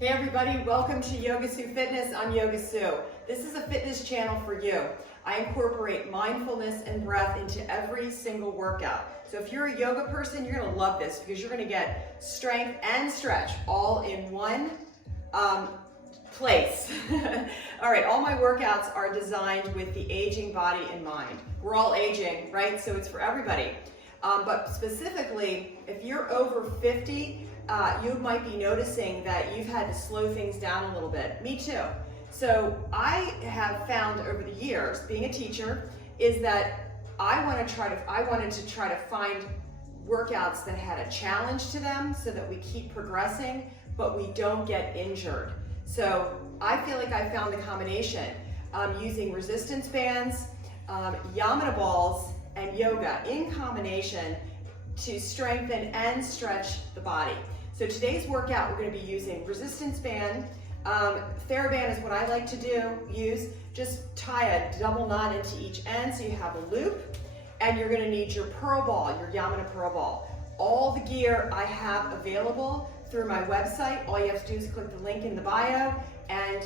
Hey everybody, welcome to Yogasu Fitness. I'm Yogasu. This is a fitness channel for you. I incorporate mindfulness and breath into every single workout. So if you're a yoga person, you're gonna love this because you're gonna get strength and stretch all in one place. All right, all my workouts are designed with the aging body in mind. We're all aging, right? So it's for everybody. But specifically, if you're over 50, you might be noticing that you've had to slow things down a little bit. Me too. So I have found over the years, being a teacher, is that I wanted to try to find workouts that had a challenge to them so that we keep progressing, but we don't get injured. So I feel like I found the combination using resistance bands, Yamuna balls, and yoga in combination to strengthen and stretch the body. So today's workout, we're going to be using resistance band. TheraBand is what I like to use. Just tie a double knot into each end so you have a loop. And you're going to need your pearl ball, your Yamuna pearl ball. All the gear I have available through my website. All you have to do is click the link in the bio and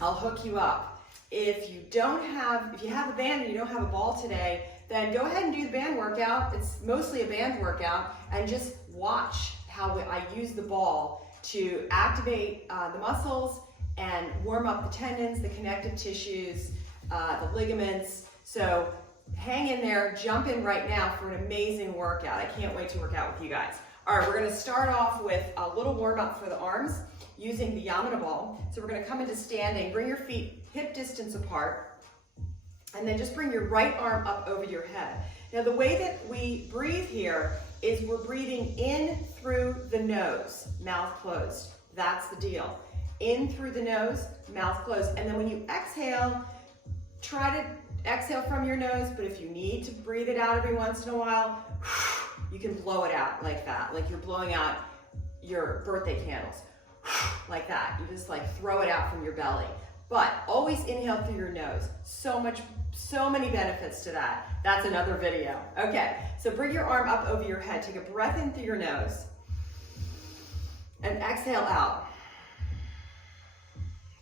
I'll hook you up. If you have a band and you don't have a ball today, then go ahead and do the band workout. It's mostly a band workout, and just watch how I use the ball to activate the muscles and warm up the tendons, the connective tissues, the ligaments. So hang in there, jump in right now for an amazing workout. I can't wait to work out with you guys. All right, we're gonna start off with a little warm up for the arms using the Yamuna ball. So we're gonna come into standing, bring your feet hip distance apart, and then just bring your right arm up over your head. Now the way that we breathe here is we're breathing in through the nose, mouth closed. That's the deal. In through the nose, mouth closed. And then when you exhale, try to exhale from your nose, but if you need to breathe it out every once in a while, you can blow it out like that, like you're blowing out your birthday candles, like that. You just like throw it out from your belly. But always inhale through your nose. So many benefits to that. That's another video. Okay, so bring your arm up over your head. Take a breath in through your nose and exhale out.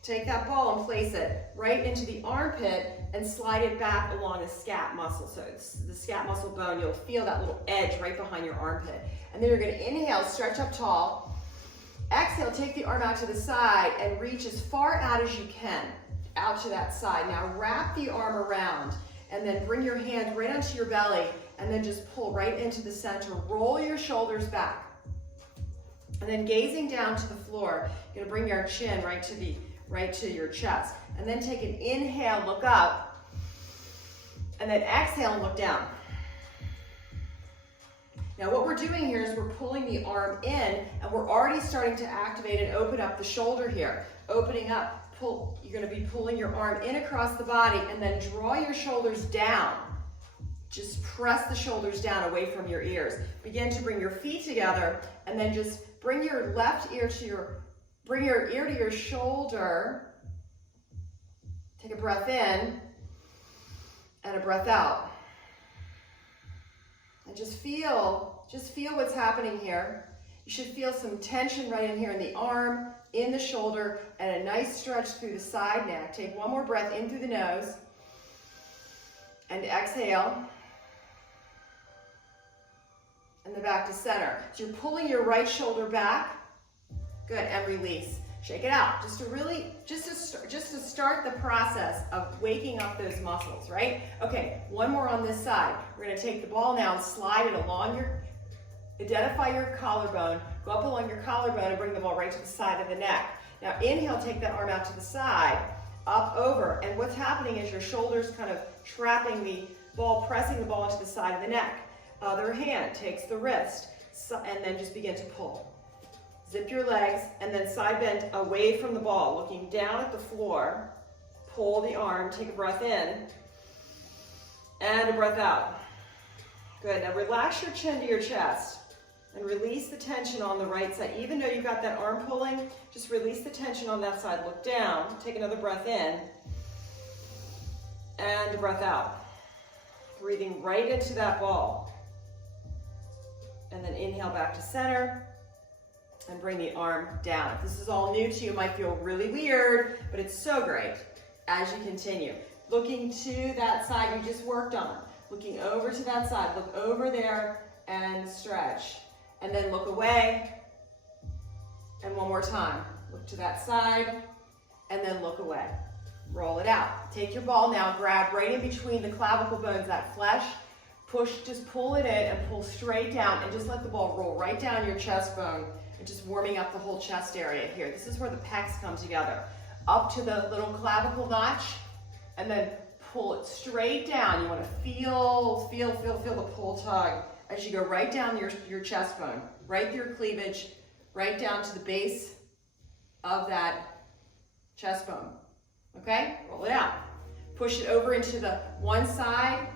Take that ball and place it right into the armpit and slide it back along the scap muscle. So it's the scap muscle bone, you'll feel that little edge right behind your armpit. And then you're gonna inhale, stretch up tall. Exhale, take the arm out to the side and reach as far out as you can, out to that side. Now wrap the arm around and then bring your hand right onto your belly and then just pull right into the center. Roll your shoulders back. And then gazing down to the floor, you're gonna bring your chin right to your chest. And then take an inhale, look up, and then exhale and look down. Now what we're doing here is we're pulling the arm in and we're already starting to activate and open up the shoulder here. Opening up, you're gonna be pulling your arm in across the body and then draw your shoulders down. Just press the shoulders down away from your ears. Begin to bring your feet together and then just bring your left ear to your shoulder. Take a breath in and a breath out. And just feel what's happening here. You should feel some tension right in here in the arm, in the shoulder, and a nice stretch through the side neck. Take one more breath in through the nose and exhale. And then back to center. So you're pulling your right shoulder back. Good, and release. Shake it out, just to start the process of waking up those muscles, right? Okay, one more on this side. We're gonna take the ball now and slide it along identify your collarbone, go up along your collarbone and bring the ball right to the side of the neck. Now inhale, take that arm out to the side, up, over, and what's happening is your shoulders kind of trapping the ball, pressing the ball into the side of the neck. Other hand takes the wrist, and then just begin to pull. Zip your legs and then side bend away from the ball, looking down at the floor. Pull the arm, take a breath in and a breath out. Good, now relax your chin to your chest and release the tension on the right side. Even though you've got that arm pulling, just release the tension on that side. Look down, take another breath in and a breath out. Breathing right into that ball. And then inhale back to center. and bring the arm down. If this is all new to you, it might feel really weird, but it's so great as you continue. Looking to that side you just worked on. Looking over to that side. Look over there and stretch. And then look away. And one more time. Look to that side and then look away. Roll it out. Take your ball now, grab right in between the clavicle bones, that flesh. Push, just pull it in and pull straight down and just let the ball roll right down your chest bone and just warming up the whole chest area here. This is where the pecs come together. Up to the little clavicle notch and then pull it straight down. You want to feel the pull tug as you go right down your chest bone, right through your cleavage, right down to the base of that chest bone. Okay? Roll it out. Push it over into the one side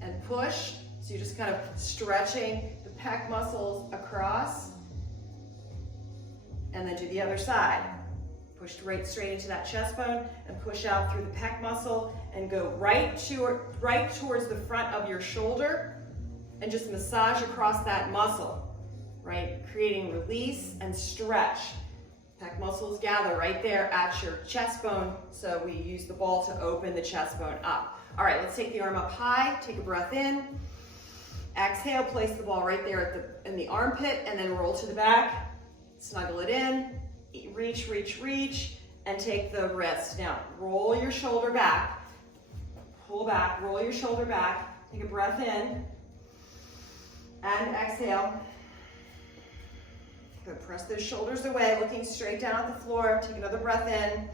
and push. So you're just kind of stretching the pec muscles across. And then do the other side. Push straight into that chest bone and push out through the pec muscle and go right towards the front of your shoulder and just massage across that muscle, right? Creating release and stretch. Pec muscles gather right there at your chest bone, so we use the ball to open the chest bone up. All right, let's take the arm up high, take a breath in. Exhale, place the ball right there in the armpit and then roll to the back. Snuggle it in. Reach, and take the wrist. Now, roll your shoulder back. Pull back, roll your shoulder back. Take a breath in. And exhale. Good, press those shoulders away, looking straight down at the floor. Take another breath in.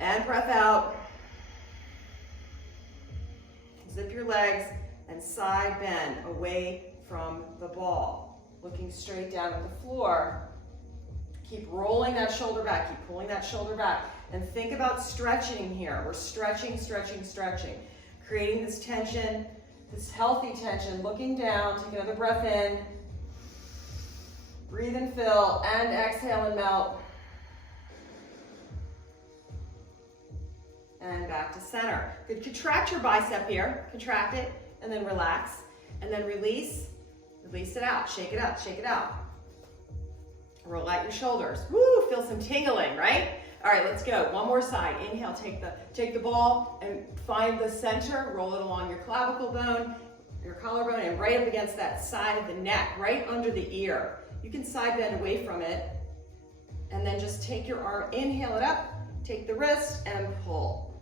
And breath out. Zip your legs and side bend away from the ball. Looking straight down at the floor. Keep rolling that shoulder back, keep pulling that shoulder back. And think about stretching here. We're stretching. Creating this tension, this healthy tension, looking down, take another breath in. Breathe and fill, and exhale and melt. And back to center. Good, contract your bicep here, contract it, and then relax. And then release it out, shake it out. Roll out your shoulders. Woo, feel some tingling, right? All right, let's go. One more side. Inhale, take the ball and find the center. Roll it along your clavicle bone, your collarbone, and right up against that side of the neck, right under the ear. You can side bend away from it, and then just take your arm, inhale it up, take the wrist, and pull.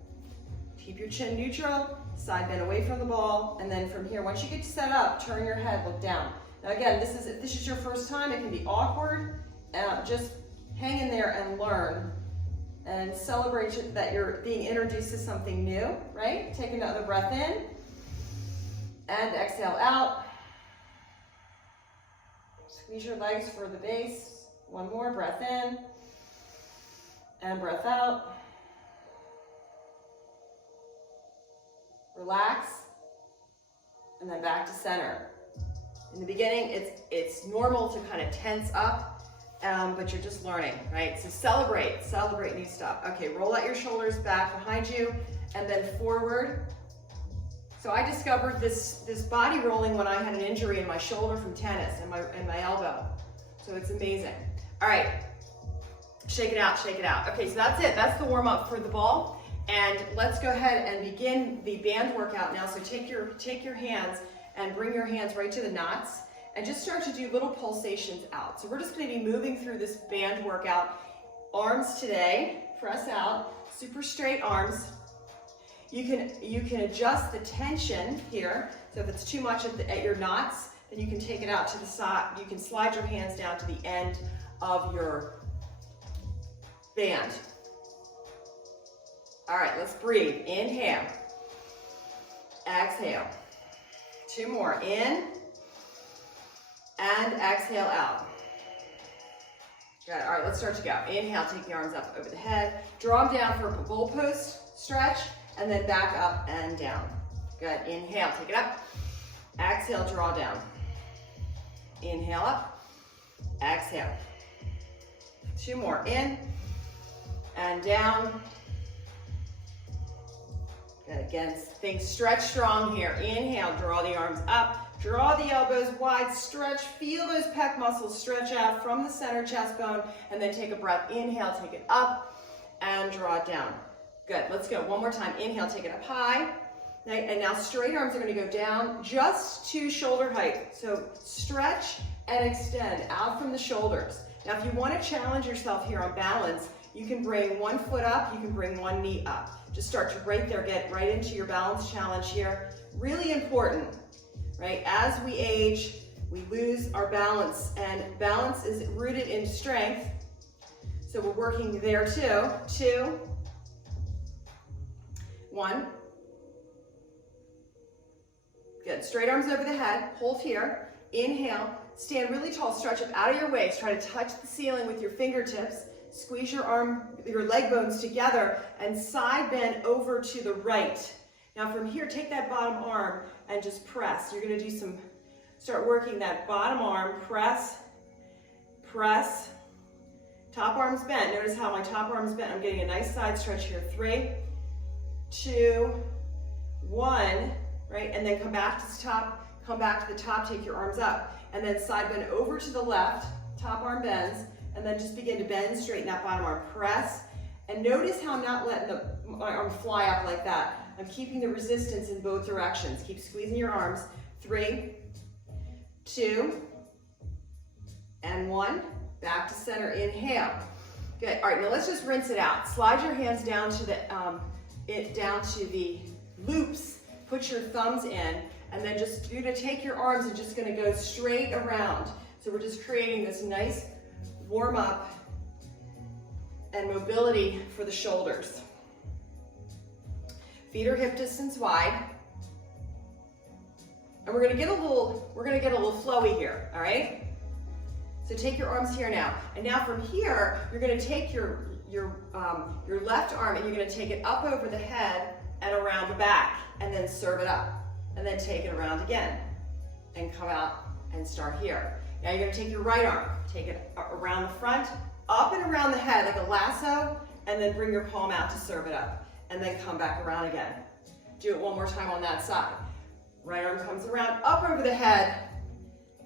Keep your chin neutral, side bend away from the ball, and then from here, once you get set up, turn your head, look down. Now again, if this is your first time, it can be awkward. Just hang in there and learn and celebrate that you're being introduced to something new, right? Take another breath in and exhale out. Squeeze your legs for the base. One more breath in and breath out. Relax and then back to center. In the beginning, it's normal to kind of tense up. But you're just learning, right? So celebrate new stuff. Okay, roll out your shoulders back behind you and then forward. So I discovered this body rolling when I had an injury in my shoulder from tennis and my elbow. So it's amazing. All right, shake it out. Okay, so that's it. That's the warm up for the ball. And let's go ahead and begin the band workout now. So take your hands and bring your hands right to the knots. And just start to do little pulsations out. So we're just going to be moving through this band workout. Arms today, press out, super straight arms. You can adjust the tension here. So if it's too much at your knots, then you can take it out to the side. You can slide your hands down to the end of your band. All right, let's breathe. Inhale, exhale. Two more, in. And exhale out. Good. All right, let's start to go. Inhale, take the arms up over the head. Draw them down for a goalpost stretch, and then back up and down. Good. Inhale, take it up. Exhale, draw down. Inhale up. Exhale. Two more. In and down. Good, again, think stretch strong here. Inhale, draw the arms up, draw the elbows wide, stretch, feel those pec muscles stretch out from the center chest bone, and then take a breath. Inhale, take it up, and draw it down. Good, let's go. One more time. Inhale, take it up high. And now straight arms are going to go down just to shoulder height. So stretch and extend out from the shoulders. Now if you want to challenge yourself here on balance, you can bring one foot up, you can bring one knee up. Just start to right there, get right into your balance challenge here. Really important, right? As we age, we lose our balance, and balance is rooted in strength. So we're working there too. 2, 1. Good, straight arms over the head, hold here. Inhale, stand really tall, stretch up out of your waist. Try to touch the ceiling with your fingertips. Squeeze your leg bones together and side bend over to the right. Now from here, take that bottom arm and just press. You're gonna do start working that bottom arm, press, press. Top arm's bent. Notice how my top arm's bent. I'm getting a nice side stretch here. 3, 2, 1, right? And then come back to the top, take your arms up. And then side bend over to the left, top arm bends, and then just begin to bend, straighten that bottom arm, press. And notice how I'm not letting my arm fly up like that. I'm keeping the resistance in both directions. Keep squeezing your arms. 3, 2, and 1. Back to center, inhale. Good, all right, now let's just rinse it out. Slide your hands down to the loops. Put your thumbs in, and then you're gonna take your arms and just gonna go straight around. So we're just creating this nice warm up and mobility for the shoulders. Feet are hip distance wide. And we're gonna get a little flowy here, all right? So take your arms here now. And now from here, you're gonna take your left arm and you're gonna take it up over the head and around the back, and then serve it up. And then take it around again, and come out and start here. Now you're gonna take your right arm, take it around the front, up and around the head like a lasso, and then bring your palm out to serve it up. And then come back around again. Do it one more time on that side. Right arm comes around, up over the head,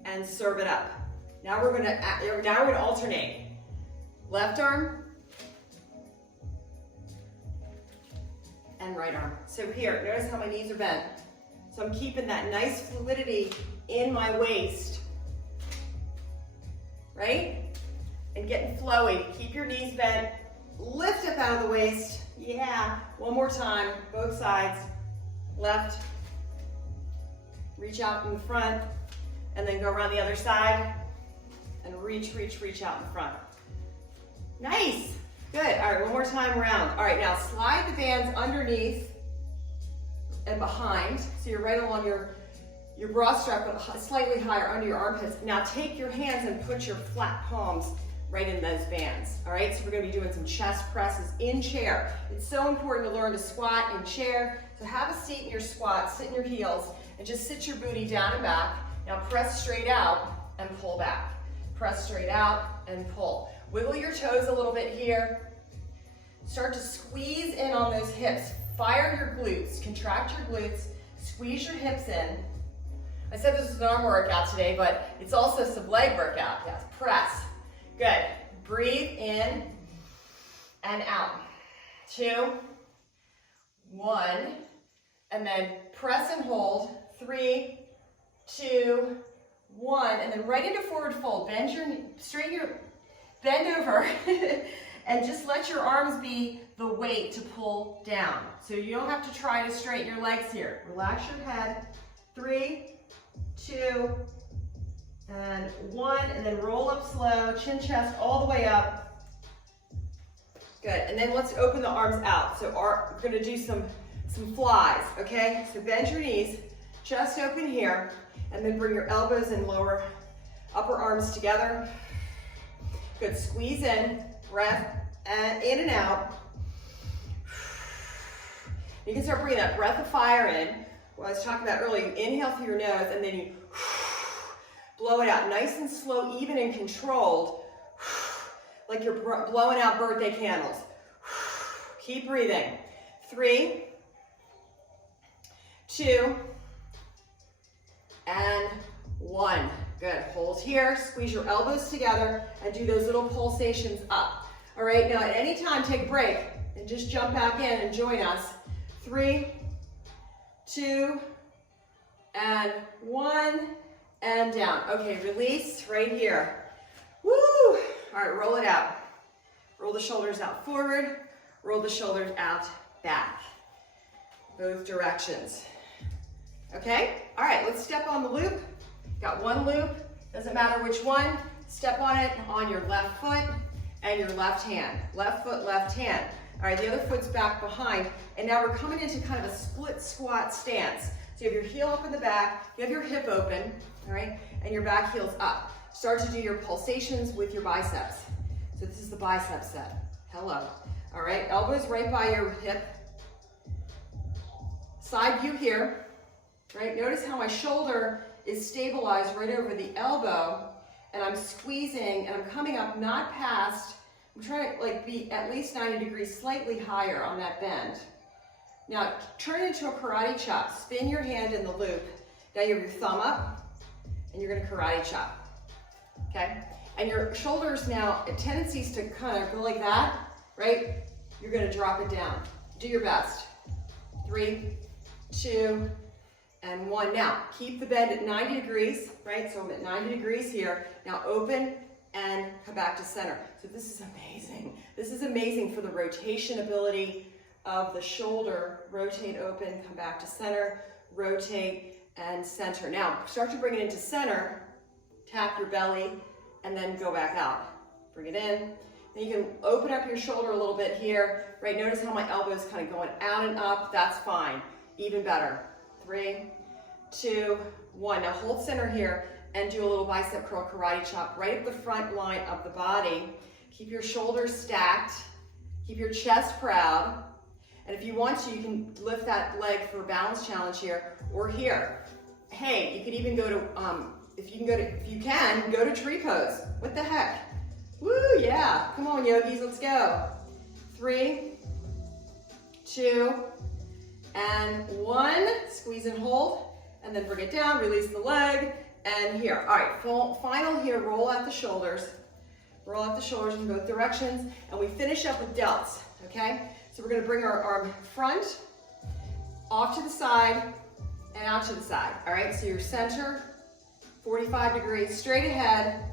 and serve it up. Now we're gonna alternate. Left arm, and right arm. So here, notice how my knees are bent. So I'm keeping that nice fluidity in my waist, right? And getting flowy. Keep your knees bent. Lift up out of the waist. Yeah, one more time, both sides. Left, reach out in the front, and then go around the other side, and reach out in front. Nice, good. All right, one more time around. All right, now slide the bands underneath and behind, so you're right along your bra strap, but slightly higher under your armpits. Now take your hands and put your flat palms right in those bands, all right? So we're gonna be doing some chest presses in chair. It's so important to learn to squat in chair. So have a seat in your squat, sit in your heels, and just sit your booty down and back. Now press straight out and pull back. Press straight out and pull. Wiggle your toes a little bit here. Start to squeeze in on those hips. Fire your glutes, contract your glutes, squeeze your hips in. I said this was an arm workout today, but it's also some leg workout. Yes, press. Good. Breathe in and out. 2, 1, and then press and hold. 3, 2, 1, and then right into forward fold. Bend over, and just let your arms be the weight to pull down. So you don't have to try to straighten your legs here. Relax your head. 3, 2, and 1, and then roll up slow, chin chest all the way up. Good, and then let's open the arms out. So we're gonna do some flies, okay? So bend your knees, chest open here, and then bring your elbows and upper arms together. Good, squeeze in, breath, and in and out. You can start bringing that breath of fire in. What I was talking about earlier, you inhale through your nose, and then you blow it out nice and slow, even and controlled, like you're blowing out birthday candles. Keep breathing. 3, 2, and 1. Good. Hold here, squeeze your elbows together, and do those little pulsations up. All right, now at any time, take a break and just jump back in and join us. 3, 2, and 1, and down. Okay, release right here. Woo! All right, roll it out. Roll the shoulders out forward, roll the shoulders out back. Both directions. Okay? All right, let's step on the loop. Got one loop, doesn't matter which one. Step on it on your left foot and your left hand. Left foot, left hand. All right, the other foot's back behind. And now we're coming into kind of a split squat stance. So you have your heel up in the back, you have your hip open, all right, and your back heel's up. Start to do your pulsations with your biceps. So this is the bicep set. Hello. All right, elbows right by your hip. Side view here, right? Notice how my shoulder is stabilized right over the elbow, and I'm squeezing, and I'm coming up not past, I'm trying to like be at least 90 degrees, slightly higher on that bend. Now, turn it into a karate chop. Spin your hand in the loop. Now you have your thumb up, and you're gonna karate chop, okay? And your shoulders now, tendencies to kind of go like that, right? You're gonna drop it down. Do your best. 3, 2, and 1. Now, keep the bend at 90 degrees, right? So I'm at 90 degrees here. Now open and come back to center. So this is amazing. This is amazing for the rotation ability of the shoulder. Rotate, open, come back to center, rotate, and center. Now, start to bring it into center, tap your belly, and then go back out. Bring it in. Then you can open up your shoulder a little bit here, right? Notice how my elbow is kind of going out and up. That's fine. Even better. 3, 2, 1. Now hold center here and do a little bicep curl karate chop right at the front line of the body. Keep your shoulders stacked. Keep your chest proud. And if you want to, you can lift that leg for a balance challenge here or here. Hey, you could even go to, if you can, go to tree pose. What the heck? Woo, yeah. Come on, yogis, let's go. 3, 2, and 1. Squeeze and hold, and then bring it down, release the leg, and here. All right, final here, roll out the shoulders. Roll out the shoulders in both directions, and we finish up with delts, okay? So we're gonna bring our arm front, off to the side, and out to the side, all right? So your center, 45 degrees, straight ahead,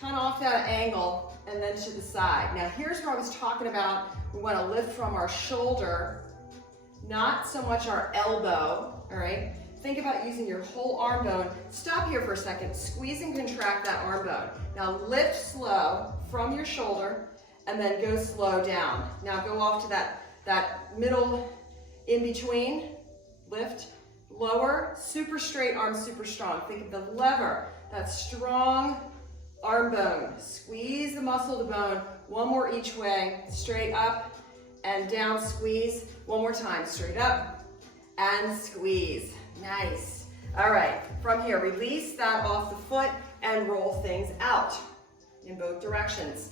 kind of off that angle, and then to the side. Now here's where I was talking about, we wanna lift from our shoulder, not so much our elbow, all right? Think about using your whole arm bone. Stop here for a second, squeeze and contract that arm bone. Now lift slow from your shoulder, and then go slow down. Now go off to that middle in between, lift, lower, super straight arm, super strong. Think of the lever, that strong arm bone. Squeeze the muscle of the bone, one more each way, straight up and down, squeeze. One more time, straight up and squeeze. Nice. All right, from here, release that off the foot and roll things out in both directions.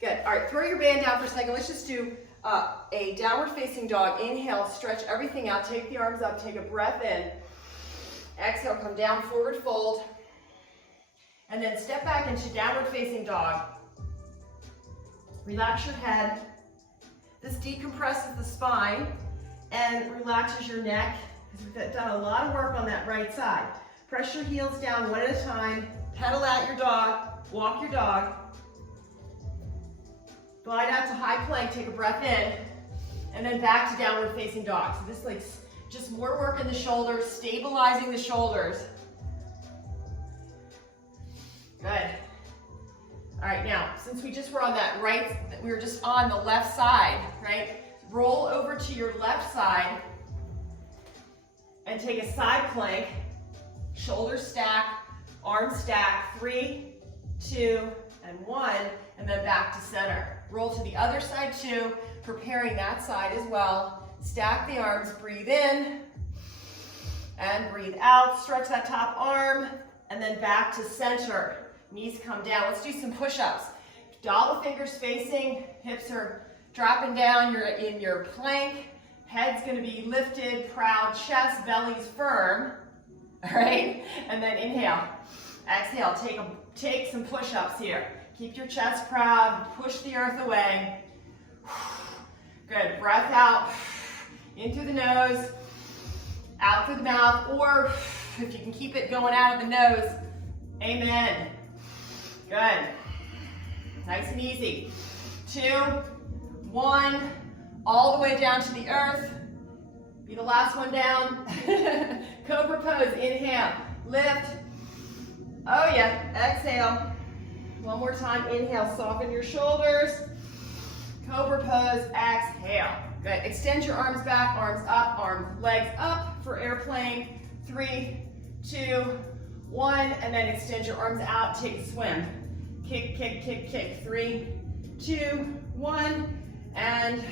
Good. All right, throw your band down for a second. Let's just do a downward facing dog. Inhale, stretch everything out. Take the arms up, take a breath in. Exhale, come down, forward fold. And then step back into downward facing dog. Relax your head. This decompresses the spine and relaxes your neck, because we've done a lot of work on that right side. Press your heels down one at a time. Pedal out your dog. Walk your dog. Glide out to high plank, take a breath in, and then back to downward facing dog. So this like just more work in the shoulders, stabilizing the shoulders. Good. All right, now, since we just were on that right, we were just on the left side, right? Roll over to your left side and take a side plank, shoulder stack, arm stack, 3, 2, and 1, and then back to center. Roll to the other side too, preparing that side as well. Stack the arms, breathe in, and breathe out. Stretch that top arm, and then back to center. Knees come down. Let's do some push-ups. Dollar fingers facing, hips are dropping down. You're in your plank, Head's gonna be lifted, proud, chest, belly's firm. All right, and then inhale. Exhale, take some push-ups here. Keep your chest proud, push the earth away. Good, breath out, in through the nose, out through the mouth, or if you can keep it going out of the nose, amen. Good, nice and easy. 2, 1, all the way down to the earth. Be the last one down. Cobra pose, inhale, lift. Oh yeah, exhale. One more time, inhale, soften your shoulders. Cobra pose, exhale. Good, extend your arms back, arms up, legs up for airplane. 3, 2, 1, and then extend your arms out, take a swim. Kick, kick, kick, kick. 3, 2, 1, and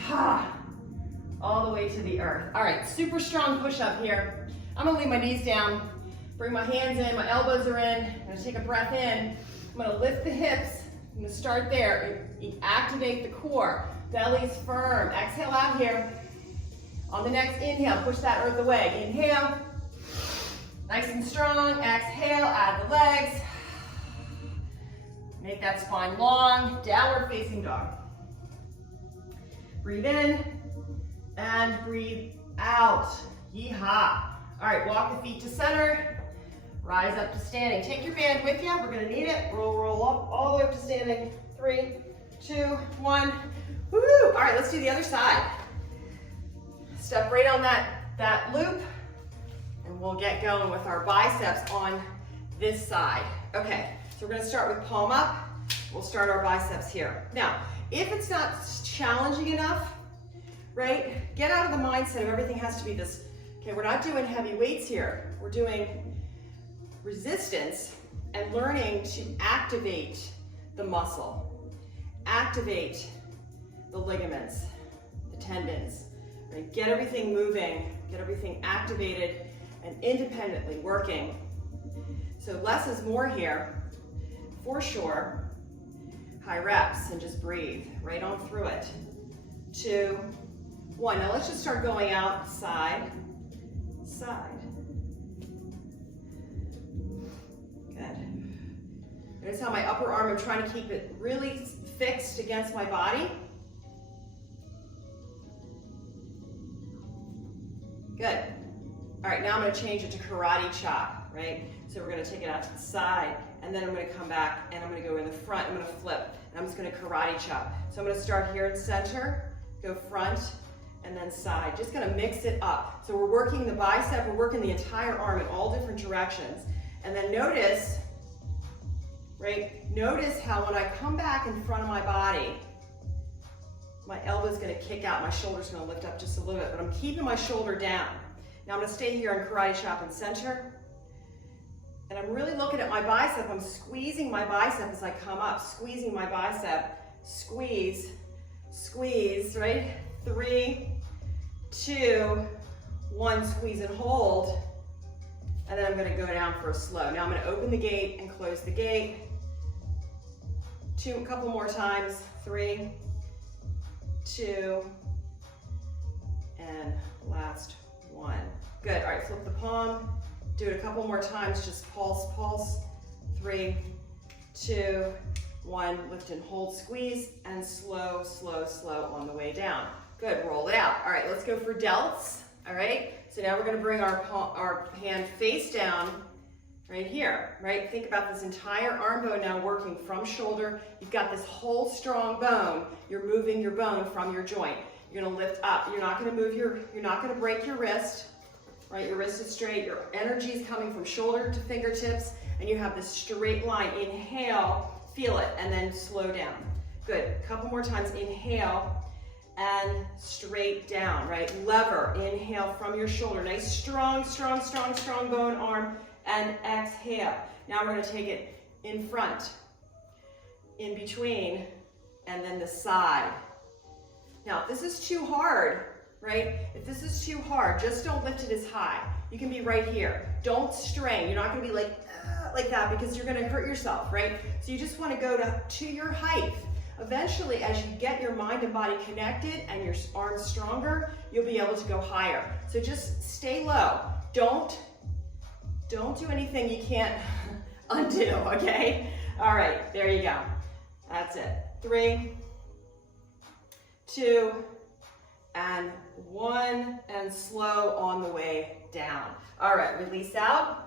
all the way to the earth. All right, super strong push-up here. I'm gonna leave my knees down, bring my hands in, my elbows are in. I'm gonna take a breath in. I'm gonna lift the hips. I'm gonna start there. Activate the core. Belly's firm. Exhale out here. On the next inhale, push that earth away. Inhale. Nice and strong. Exhale, add the legs. Make that spine long. Downward facing dog. Breathe in and breathe out. Yeehaw. All right, walk the feet to center. Rise up to standing. Take your band with you. We're gonna need it. Roll, roll up, all the way up to standing. 3, 2, 1. Woo! All right, let's do the other side. Step right on that loop, and we'll get going with our biceps on this side. Okay, so we're gonna start with palm up. We'll start our biceps here. Now, if it's not challenging enough, right, get out of the mindset of everything has to be this. Okay, we're not doing heavy weights here. We're doing resistance and learning to activate the muscle, activate the ligaments, the tendons, right? Get everything moving, get everything activated and independently working. So less is more here, for sure. High reps and just breathe right on through it. 2, 1. Now let's just start going out side, side. Notice how my upper arm, I'm trying to keep it really fixed against my body. Good. All right, now I'm going to change it to karate chop, right? So we're going to take it out to the side, and then I'm going to come back, and I'm going to go in the front. I'm going to flip, and I'm just going to karate chop. So I'm going to start here in center, go front, and then side. Just going to mix it up. So we're working the bicep, we're working the entire arm in all different directions. And then notice, right? Notice how when I come back in front of my body, my elbow's gonna kick out, my shoulder's gonna lift up just a little bit, but I'm keeping my shoulder down. Now I'm gonna stay here in karate chop in center, and I'm really looking at my bicep. I'm squeezing my bicep as I come up, squeezing my bicep, squeeze, squeeze, right? 3, 2, 1, squeeze and hold, and then I'm gonna go down for a slow. Now I'm gonna open the gate and close the gate. A couple more times. 3, 2, and last 1. Good, all right, flip the palm. Do it a couple more times, just pulse, pulse. 3, 2, 1, lift and hold, squeeze, and slow, slow, slow on the way down. Good, roll it out. All right, let's go for delts, all right? So now we're gonna bring our hand face down right here, right? Think about this entire arm bone now working from shoulder. You've got this whole strong bone. You're moving your bone from your joint. You're gonna lift up. You're not gonna you're not gonna break your wrist, right? Your wrist is straight. Your energy is coming from shoulder to fingertips, and you have this straight line. Inhale, feel it, and then slow down. Good, a couple more times. Inhale, and straight down, right? Lever, inhale from your shoulder. Nice, strong, strong, strong, strong bone arm, and exhale. Now we're gonna take it in front, in between, and then the side. Now, if this is too hard, right? If this is too hard, just don't lift it as high. You can be right here. Don't strain. You're not gonna be like that because you're gonna hurt yourself, right? So you just wanna go to your height eventually, as you get your mind and body connected and your arms stronger, you'll be able to go higher. So just stay low. Don't do anything you can't undo, okay? All right, there you go. That's it. 3, 2, and 1, and slow on the way down. All right, release out.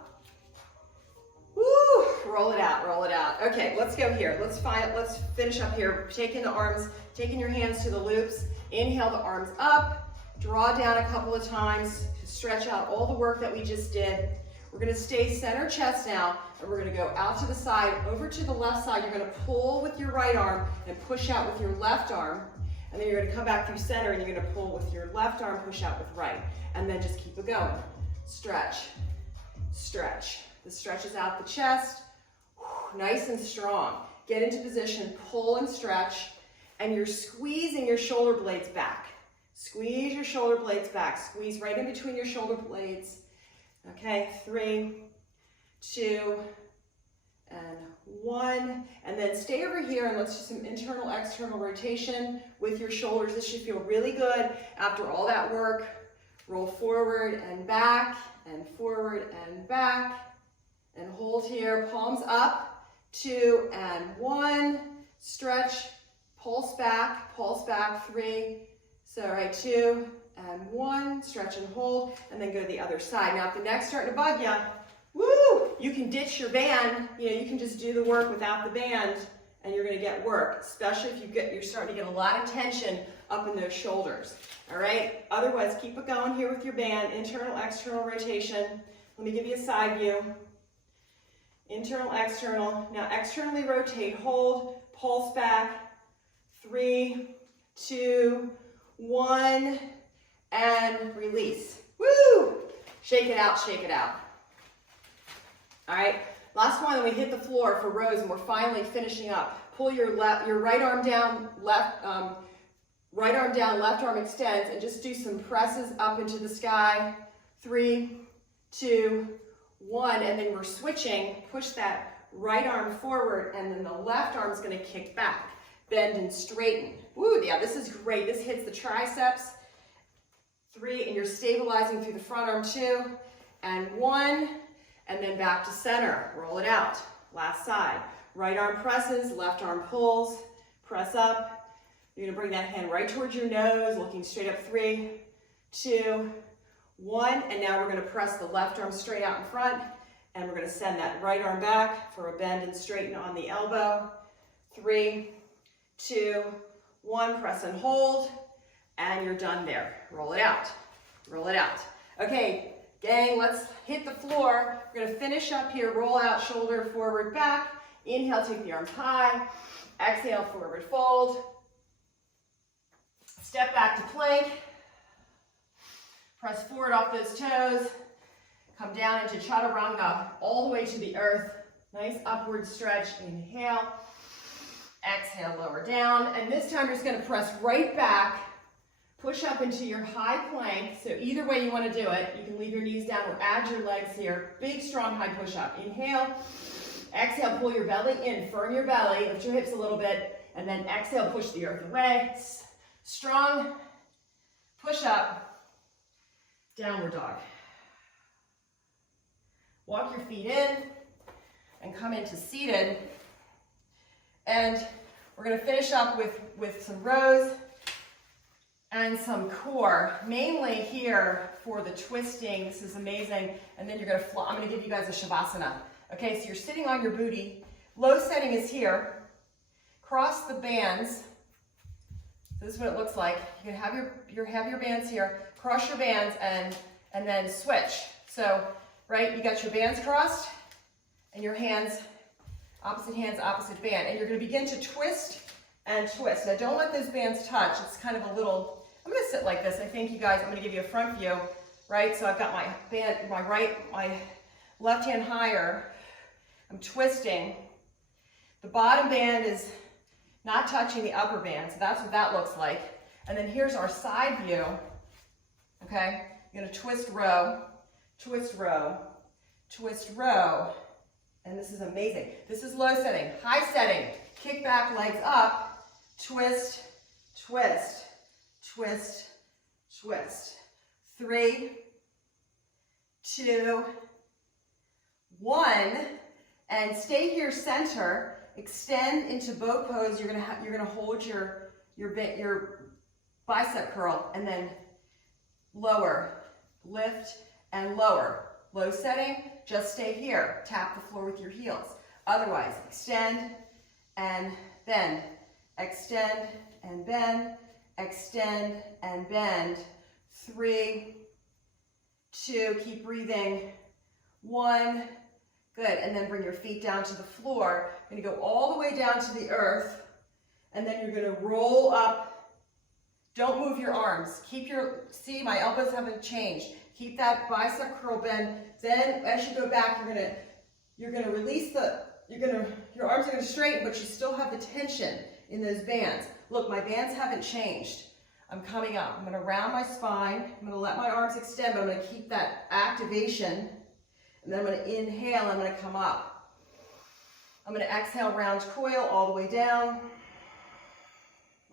Woo, roll it out, roll it out. Okay, let's go here. Let's finish up here. Taking the arms, taking your hands to the loops. Inhale the arms up, draw down a couple of times, stretch out all the work that we just did. We're gonna stay center chest now, and we're gonna go out to the side, over to the left side. You're gonna pull with your right arm and push out with your left arm. And then you're gonna come back through center and you're gonna pull with your left arm, push out with right. And then just keep it going. Stretch, stretch. This stretches out the chest, nice and strong. Get into position, pull and stretch, and you're squeezing your shoulder blades back. Squeeze your shoulder blades back. Squeeze right in between your shoulder blades. Okay, 3, 2, and 1. And then stay over here and let's do some internal, external rotation with your shoulders. This should feel really good after all that work. Roll forward and back, and forward and back. And hold here, palms up, 2 and 1. Stretch, pulse back, 3. So, right, 2 and 1. Stretch and hold, and then go to the other side. Now, if the neck's starting to bug you, woo, you can ditch your band. You know, you can just do the work without the band, and you're gonna get work, especially if you're starting to get a lot of tension up in those shoulders. All right, otherwise, keep it going here with your band, internal, external rotation. Let me give you a side view. Internal, external. Now externally rotate, hold, pulse back. 3, 2, 1, and release. Woo! Shake it out, shake it out. All right, last one, and we hit the floor for rows, and we're finally finishing up. Pull your right arm down, left arm extends, and just do some presses up into the sky. 3, 2, 1, and then we're switching. Push that right arm forward, and then the left arm is going to kick back. Bend and straighten. Woo, yeah, this is great. This hits the triceps. 3, and you're stabilizing through the front arm. 2, and 1, and then back to center. Roll it out. Last side. Right arm presses, left arm pulls. Press up. You're going to bring that hand right towards your nose, looking straight up. 3, 2, 1, and now we're going to press the left arm straight out in front, and we're going to send that right arm back for a bend and straighten on the elbow. 3, 2, 1, press and hold, and you're done there. Roll it out. Roll it out. Okay, gang, let's hit the floor. We're going to finish up here. Roll out, shoulder forward, back. Inhale, take the arms high. Exhale, forward fold. Step back to plank. Press forward off those toes. Come down into chaturanga, all the way to the earth. Nice upward stretch. Inhale. Exhale, lower down. And this time you're just going to press right back. Push up into your high plank. So either way you want to do it, you can leave your knees down or add your legs here. Big, strong, high push up. Inhale. Exhale, pull your belly in. Firm your belly. Lift your hips a little bit. And then exhale, push the earth away. Strong. Push up. Downward dog. Walk your feet in and come into seated. And we're going to finish up with some rows and some core, mainly here for the twisting. This is amazing. And then you're going to I'm going to give you guys a shavasana. Okay, so you're sitting on your booty. Low setting is here. Cross the bands. This is what it looks like. You can have your bands here. Cross your bands and then switch. So, right, you got your bands crossed and your hands, opposite band. And you're going to begin to twist and twist. Now, don't let those bands touch. It's kind of a little, I'm going to sit like this. I think you guys, I'm going to give you a front view, right? So I've got my band, my left hand higher. I'm twisting. The bottom band is not touching the upper band. So that's what that looks like. And then here's our side view. Okay, you're going to twist row, twist row, twist row, and this is amazing. This is low setting. High setting, kick back, legs up, twist, twist, twist, twist. 3, 2, 1, and stay here center. Extend into boat pose. You're gonna hold your bicep curl, and then lower, lift, and lower. Low setting, just stay here. Tap the floor with your heels. Otherwise, extend and bend. Extend and bend. Extend and bend. 3, 2, keep breathing. 1, good. And then bring your feet down to the floor. You're gonna go all the way down to the earth, and then you're gonna roll up. Don't move your arms. Keep see, my elbows haven't changed. Keep that bicep curl bend. Then as you go back, you're gonna release your arms are gonna straighten, but you still have the tension in those bands. Look, my bands haven't changed. I'm coming up. I'm gonna round my spine. I'm gonna let my arms extend, but I'm gonna keep that activation. And then I'm gonna inhale, I'm gonna come up. I'm gonna exhale, round coil all the way down.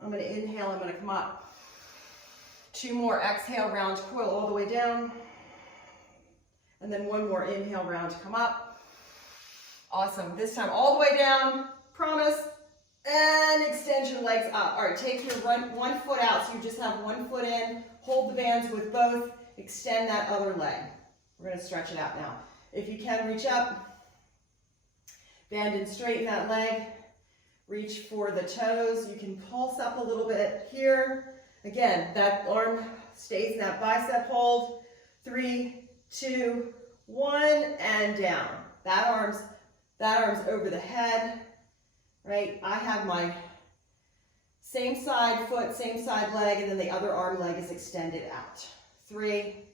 I'm gonna inhale, I'm gonna come up. 2 more, exhale, round coil all the way down. And then 1 more, inhale, round, come up. Awesome, this time all the way down, promise. And extend your legs up. All right, take your one foot out, so you just have 1 foot in. Hold the bands with both. Extend that other leg. We're gonna stretch it out now. If you can, reach up. Bend and straighten that leg. Reach for the toes. You can pulse up a little bit here. Again, that arm stays in that bicep hold. 3, 2, 1, and down. That arm's over the head, right? I have my same side foot, same side leg, and then the other arm leg is extended out. 3,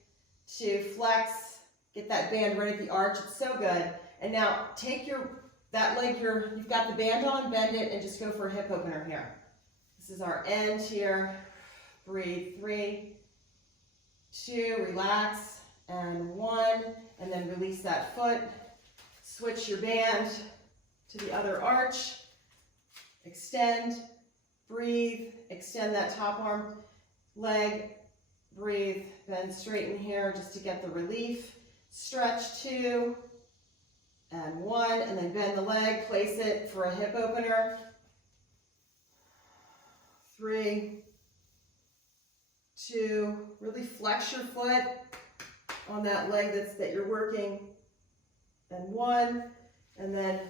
2, flex. Get that band right at the arch. It's so good. And now take that leg you've got the band on, bend it, and just go for a hip opener here. This is our end here. Breathe. 3, 2, relax, and 1, and then release that foot. Switch your band to the other arch. Extend, breathe, extend that top arm, leg, breathe, bend straighten here just to get the relief. Stretch 2, and 1, and then bend the leg, place it for a hip opener. 3, 2, really flex your foot on that leg that you're working. And 1, and then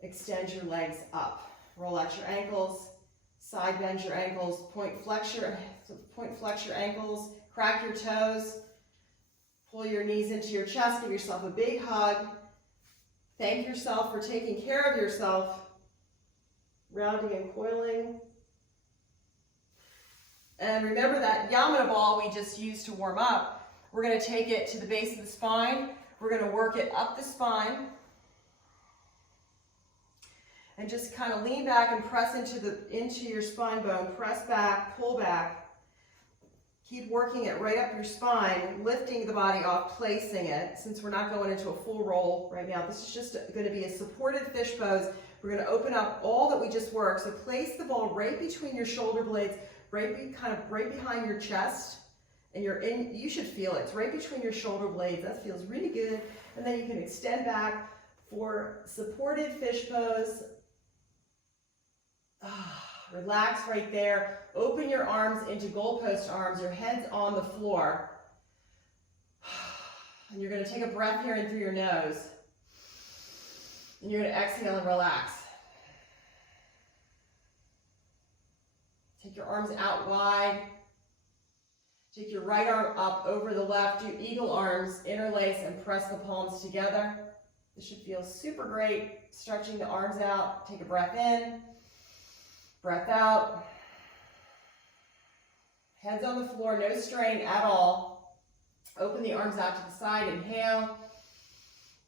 extend your legs up. Roll out your ankles, side bend your ankles, point flex your ankles, crack your toes, pull your knees into your chest, give yourself a big hug. Thank yourself for taking care of yourself. Rounding and coiling. And remember that Yamuna ball we just used to warm up. We're going to take it to the base of the spine. We're going to work it up the spine. And just kind of lean back and press into your spine bone. Press back, pull back. Keep working it right up your spine, lifting the body off, placing it. Since we're not going into a full roll right now, this is just going to be a supported fish pose. We're going to open up all that we just worked. So place the ball right between your shoulder blades, kind of right behind your chest. And you should feel it. It's right between your shoulder blades. That feels really good. And then you can extend back for supported fish pose. Relax right there. Open your arms into goalpost arms. Your head's on the floor. And you're going to take a breath here in through your nose. And you're going to exhale and relax. Take your arms out wide. Take your right arm up over the left. Do eagle arms, interlace, and press the palms together. This should feel super great. Stretching the arms out. Take a breath in. Breath out. Heads on the floor, no strain at all. Open the arms out to the side. Inhale.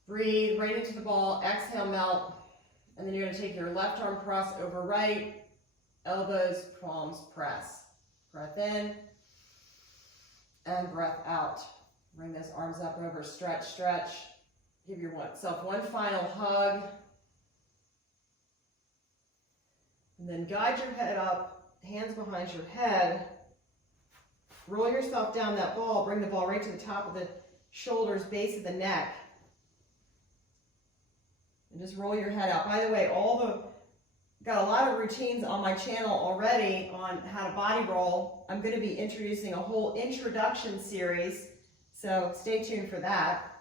Breathe right into the ball. Exhale, melt. And then you're going to take your left arm cross over right. Elbows, palms, press. Breath in. And breath out. Bring those arms up over, stretch, stretch. Give yourself one final hug. And then guide your head up. hands behind your head. Roll yourself down that ball. Bring the ball right to the top of the shoulders, base of the neck. And just roll your head out. By the way, got a lot of routines on my channel already on how to body roll. I'm going to be introducing a whole introduction series, so stay tuned for that.